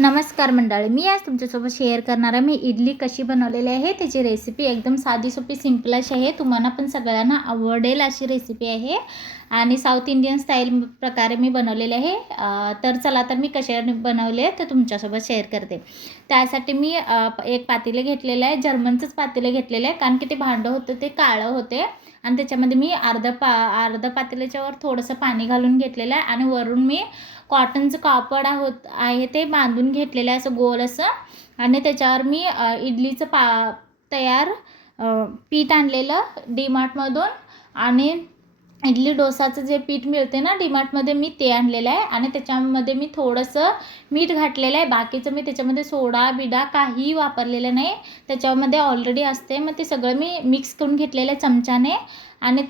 नमस्कार मंडळी, मी आज तुमच्यासोबत शेअर करणार आहे मी इडली कशी बनवलेली आहे। त्याची रेसिपी एकदम साधी सोपी सिंपल अशी आहे। तुम्हाला पण सगळ्यांना आवडेल अशी रेसिपी आहे आणि साऊथ इंडियन स्टाईल प्रकारे मी बनवलेले आहे। तर चला तर मी कशाने बनवले ते तुमच्यासोबत शेअर करते। त्यासाठी मी एक पातेले घेतलेले आहे, जर्मनचंच पातेले घेतलेले आहे, कारण की ते भांडं होतं ते काळं होते आणि त्याच्यामध्ये मी अर्ध पातेल्याच्या वर थोडंसं पाणी घालून घेतलेलं आहे आणि वरून मी कॉटनचं कापड आहे ते बांधून घेतलेलं आहे असं गोल असं। आणि त्याच्यावर मी इडलीचं तयार पीठ आणलेलं डीमार्टमधून आणि इडली डोसाचं जे पीठ मिळते ना डीमार्टमध्ये मी ते आणलेलं आहे आणि त्याच्यामध्ये मी थोडंसं मीठ घातलेलं आहे। बाकीचं मी त्याच्यामध्ये सोडा बिडा काही वापरलेलं नाही, त्याच्यामध्ये ऑलरेडी असते। मग ते सगळं मी मिक्स करून घेतलेलं आहे चमच्याने आणि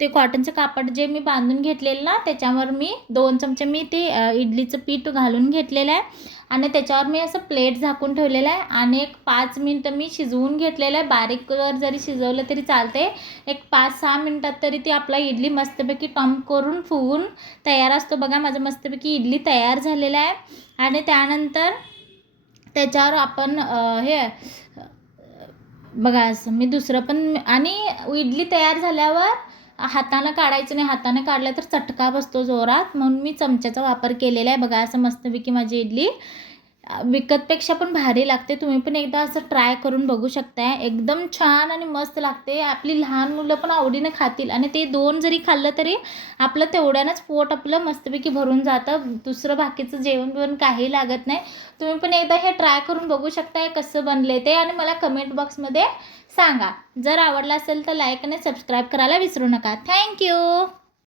ते कॉटनचं कापड जे मी बांधून घेतलेलं ना त्याच्यावर मी 2 चमचे मी ते इडलीचं पीठ घालून घेतलेलं आहे आणि त्याच्यावर मी असं प्लेट झाकून ठेवलेलं आहे आणि एक 5 मिनिटं मी शिजवून घेतलेलं आहे। बारीकवर जरी शिजवलं तरी चालते, एक 5-6 मिनिटात तरी ती आपला इडली मस्तपैकी टम्प करून फुगून तयार असतो। बघा माझं मस्तपैकी इडली तयार झालेलं आहे आणि त्यानंतर त्याच्यावर आपण हे बघा असं मी दुसरं पण आणि इडली तयार झाल्यावर हाताने काढायचं नाही, हाताने काढलं तर चटका बसतो जोरात, म्हणून मी चमच्याचा वापर केलेला आहे। बघा असं मस्तपैकी माझी इडली विकतपेक्षा पण भारी लागते। तुम्ही पण एकदा असं ट्राय करून बघू शकता, एकदम छान आणि मस्त लागते। आपली लहान मुलं पण आवडीने खातील आणि ते 2 जरी खाल्लं तरी आपलं तेवढ्यानंच पोट आपलं मस्तपैकी भरून जातं, दुसरं बाकीचं जेवण काही लागत नाही। तुम्ही पण एकदा हे ट्राय करून बघू शकता कसं बनले ते आणि मला कमेंट बॉक्समध्ये सांगा। जर आवडलं असेल तर लाईक आणि सबस्क्राईब करायला विसरू नका। थँक्यू।